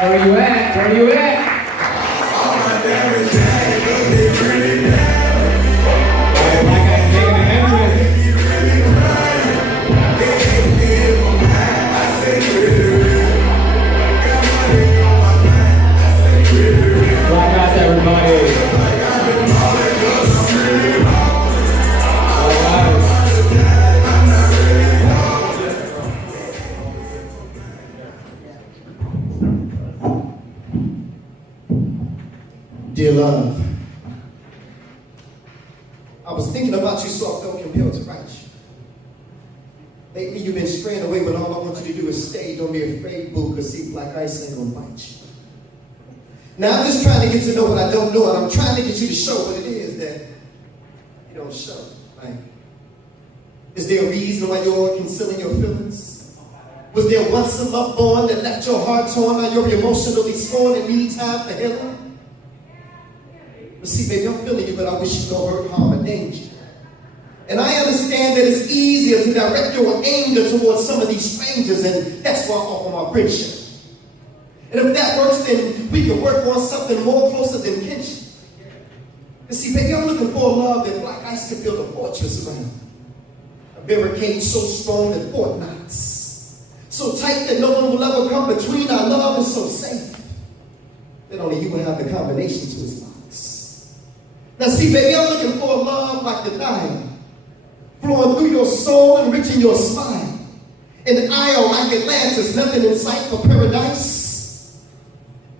Where you at? Where you at? All my damage, but they pretty bad. Like I take an entrance. You really crying. They ain't here for mine. I say really real. Got money on my mind. I say really real. Black guys, everybody. Like I've been balling 'cause I'm really balling. All right. I'm not really balling. Dear love, I was thinking about you, so I felt compelled to write you. Lately you've been straying away, but all I want you to do is stay. Don't be afraid, boo, because see, black ice ain't gonna bite you. Now I'm just trying to get to know what I don't know, and I'm trying to get you to show what it is that you don't show. Like, is there a reason why you're concealing your feelings? Was there once a love born that left your heart torn? Now you're emotionally scorned and need time for healing? But see, baby, I'm feeling you, but I wish you no hurt, harm, or danger. And I understand that it's easier to direct your anger towards some of these strangers, and that's why I offer my friendship. And if that works, then we can work on something more closer than kinship. And see, baby, I'm looking for a love that black ice can build a fortress around. A barricade so strong that Fort Knox. So tight that no one will ever come between. Our love is so safe that only you will have the combination to its locks. Now see, baby, I'm looking for a love like the Nile, flowing through your soul, enriching your spine. An isle like Atlantis, nothing in sight for paradise.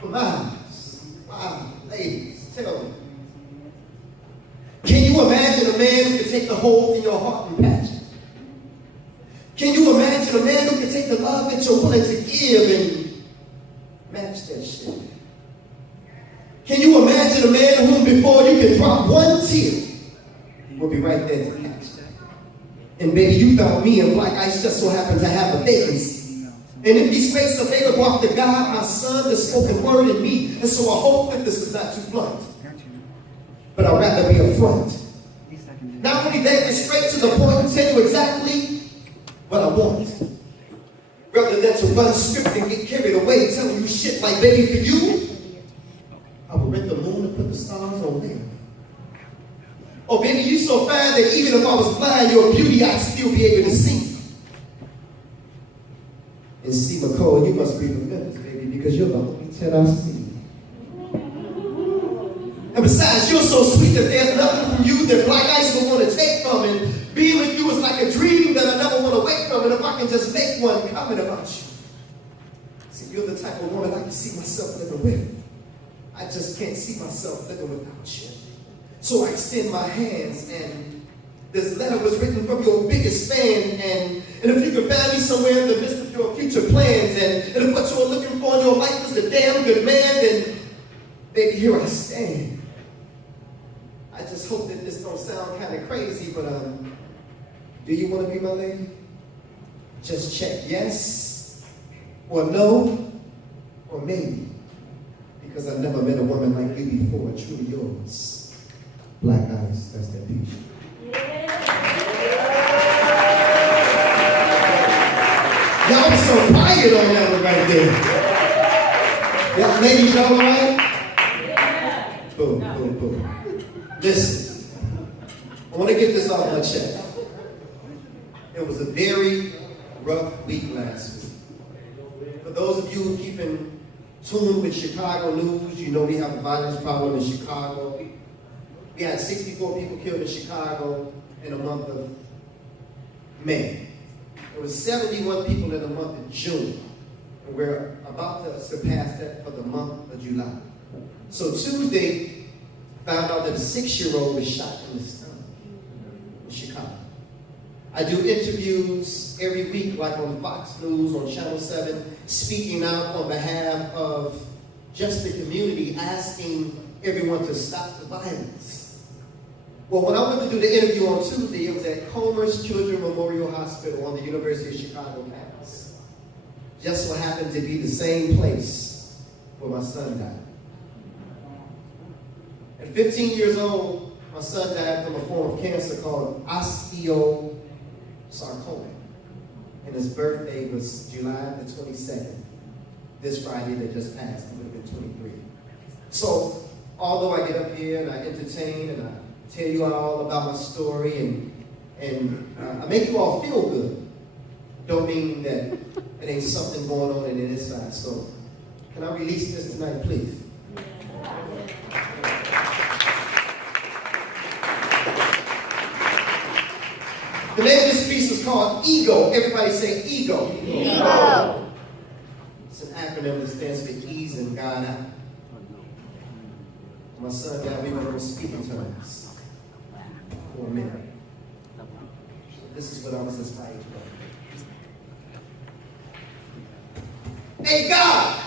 For lives, wow, ladies, tell me. Can you imagine a man who can take the holes in your heart and patch it? Can you imagine a man who can take the love that you're willing to give and match that shit? Can you imagine a man whom before you can drop one tear will be right there to catch it? And baby, you found me, and black ice just so happened to have a vacancy. An empty space available after God, my son, the spoken word in me. And so I hope that this is not too blunt. But I'd rather be upfront. Not only that, get straight to the point and tell you exactly what I want. Rather than to run script and get carried away telling you shit like, baby, for you, I would rent the moon and put the stars on there. Oh, baby, you so fine that even if I was blind, your beauty I'd still be able to see. And see, McCall, you must be from Memphis, baby, because you're the only 10 I see. And besides, you're so sweet that there's nothing from you that black ice would want to take from. And being with you is like a dream that I never want to wake from. And if I can just make one comment about you. See, you're the type of woman I can see myself living with. I just can't see myself living without you. So I extend my hands, and this letter was written from your biggest fan. And if you could find me somewhere in the midst of your future plans, and if what you're looking for in your life is a damn good man, then baby, here I stand. I just hope that this don't sound kind of crazy, but do you want to be my lady? Just check yes, or no, or maybe. Because I've never met a woman like you before, truly yours. Black ice, that's that piece. Y'all so quiet on that one right there. Yeah, ladies, y'all all right? Boom, boom, boom. Listen, I want to get this off my chest. It was a very rough week last week. For those of you who keep in tune with Chicago news, you know we have a violence problem in Chicago. We had 64 people killed in Chicago in the month of May. There were 71 people in the month of June. And we're about to surpass that for the month of July. So Tuesday, found out that a 6-year-old was shot in the stomach in Chicago. I do interviews every week, like on Fox News, on Channel 7, speaking out on behalf of just the community, asking everyone to stop the violence. Well, when I went to do the interview on Tuesday, it was at Comer's Children's Memorial Hospital on the University of Chicago campus. Just so happened to be the same place where my son died. At 15 years old, my son died from a form of cancer called osteosarcoma. And his birthday was July the 22nd, this Friday that just passed. I would have been 23. So, although I get up here and I entertain and I tell you all about my story and I make you all feel good, don't mean that it ain't something going on in the inside. So, can I release this tonight, please? The name of this piece is called Ego. Everybody say Ego. Ego. It's an acronym that stands for Ease and God Out. My son got me going to speak in terms for a minute. This is what I was inspired to do. Hey God,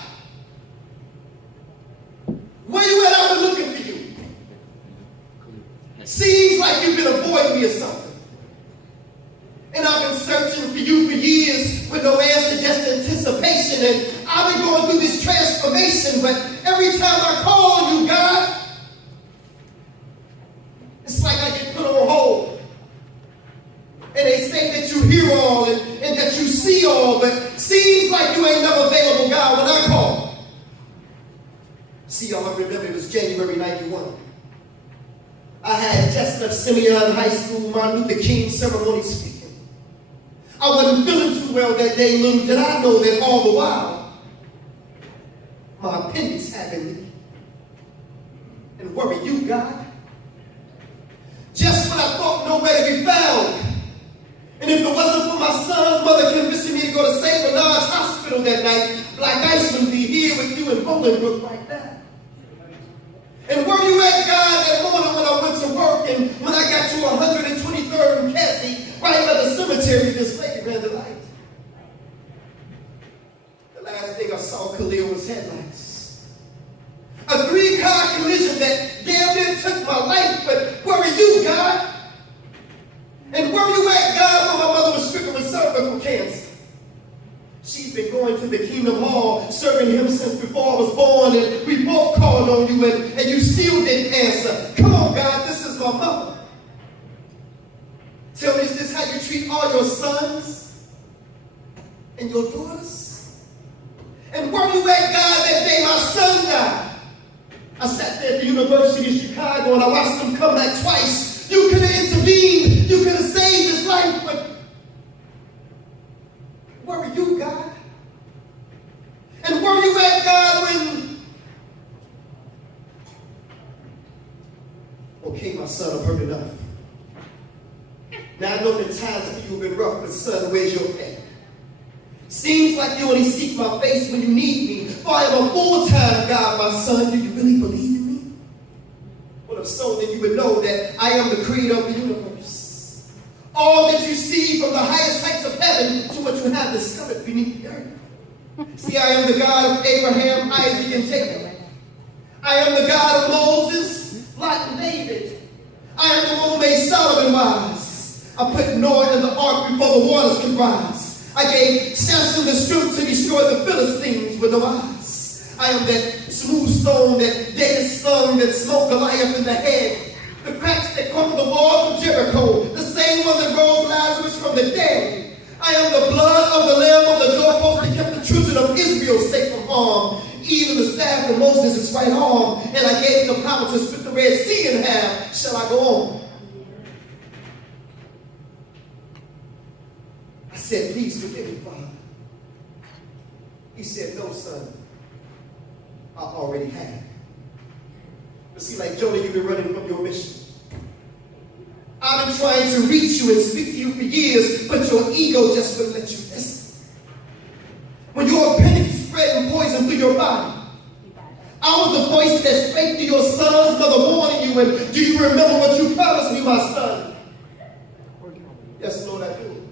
where you at? I've been looking for you. Seems like you've been avoiding me or something. And I've been searching for you for years with no answer, just anticipation. And I've been going through this transformation, but every time I call you, God, it's like I get put on hold. And they say that you hear all and that you see all, but seems like you ain't never available, God, when I call. See, y'all, I remember it was January 91. I had just left Simeon High School, Martin Luther King ceremony speaking. I wasn't feeling too well that day, little did I know that all the while, my appendix had been leaking. And worry you, God. Just when I thought nowhere to be found. And if it wasn't for my son's mother convincing me to go to St. Bernard's Hospital that night, Blaq would be here with you in Bolingbrook right now. And where you at, God, that morning when I went to work and when I got to 123rd and Cassie, right by the cemetery, this lady ran the light. The last thing I saw Khalil was headlights. A 3-car collision that damn near took my life, but where are you, God? And where you at, God, when my mother was stricken with cervical cancer? She's been going to the Kingdom Hall, serving him since before I was born, and we both called on you, and you still didn't answer. Come on, God, this is my mother. Tell me, is this how you treat all your sons and your daughters? And where you at, God, that day my son died? I sat there at the University of Chicago and I watched him come back twice. You could have intervened. You could have saved his life, but where are you, God? And where you at, God, when... Okay, my son, I've heard enough. Now I know that times for you have been rough, but son, where's your pen? Seems like you only seek my face when you need me. For I am a full-time God, my son. Do you really believe in me? Well, if so, then you would know that I am the creator of the universe. All that you see from the highest heights of heaven to what you have discovered beneath the earth. See, I am the God of Abraham, Isaac, and Jacob. I am the God of Moses, Lot, and David. I am the one who made Solomon wise. I put Noah in the ark before the waters could rise. I gave Samson the strength to destroy the Philistines with no eyes. I am that smooth stone that David slung that smote Goliath in the head. The cracks that covered the walls of Jericho. The same one that rose Lazarus from the dead. I am the blood of the lamb on the doorpost that kept the children of Israel safe from harm. Even the staff of Moses' right arm. And I gave the power to split the Red Sea in half. Shall I go on? I said, please forgive me, Father. He said, no, son. I already have. But see, like Jonah, you've been running from your mission. I've been trying to reach you and speak to you for years, but your ego just wouldn't let you listen. When your appendix spread and poison through your body, I was the voice that spake to your son's mother warning you, and do you remember what you promised me, my son? Yes, Lord, I do.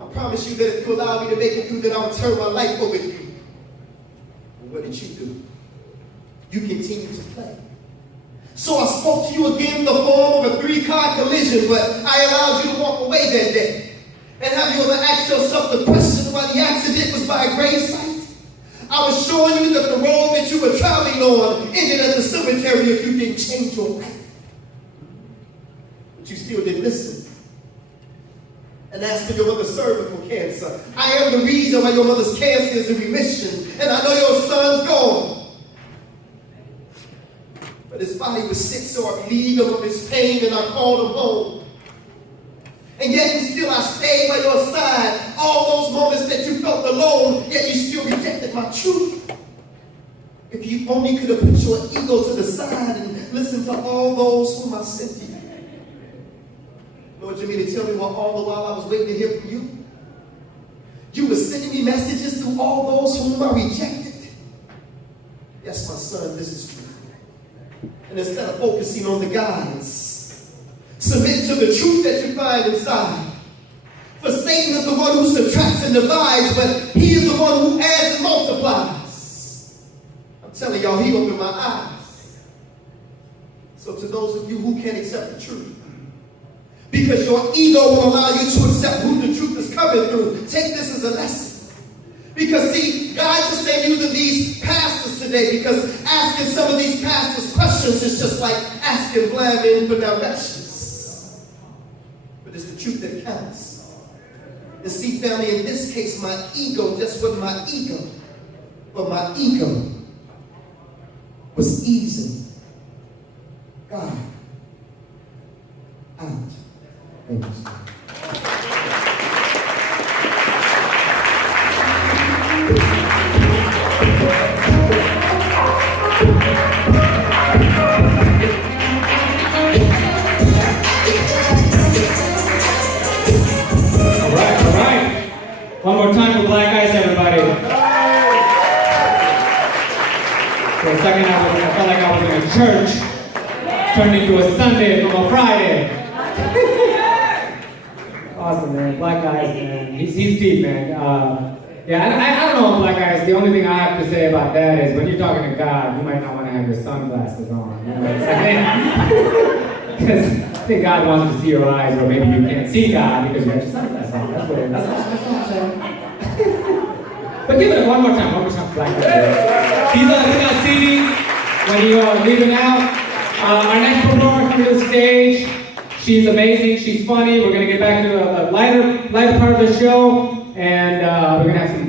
I promise you that if you allow me to make it through, that I will turn my life over to you. And what did you do? You continued to play. So I spoke to you again in the form of a 3-car collision, but I allowed you to walk away that day. And have you ever asked yourself the question why the accident was by a gravesite? I was showing you that the road that you were traveling on ended at the cemetery if you didn't change your life. But you still didn't listen. And as for your mother's cervical cancer, I am the reason why your mother's cancer is in remission. And I know your son's gone. But his body was sick, so I relieved him of his pain and I called him home. And yet and still I stayed by your side. All those moments that you felt alone, yet you still rejected my truth. If you only could have put your ego to the side and listened to all those whom I sent to you. Lord, you mean to tell me what all the while I was waiting to hear from you? You were sending me messages through all those whom I rejected. Yes, my son, this is true. And instead of focusing on the guides, submit to the truth that you find inside. For Satan is the one who subtracts and divides, but he is the one who adds and multiplies. I'm telling y'all, he opened my eyes. So to those of you who can't accept the truth, because your ego will allow you to accept who the truth is coming through, take this as a lesson. Because see, God just ain't using these pastors today, because asking some of these pastors questions is just like asking blind men for directions. But it's the truth that counts. And see, family, in this case, my ego just wasn't my ego, but my ego was easing God out. Thank you. All right. One more time for Black Ice, everybody. For a second, I felt like I was in a church, turned into a Sunday from a Friday. Awesome, man. Black Ice, man. He's deep, man. I don't know, Black Ice. The only thing I have to say about that is when you're talking to God, you might not want to have your sunglasses on. You know, because I think God wants to see your eyes, or maybe you can't see God because you have your sunglasses on. That's what it is. That's what I'm saying. But give it one more time for Black Ice. He's got seating when you're leaving out. Our next performer coming to the stage. She's amazing. She's funny. We're going to get back to a lighter part of the show, and we're going to have some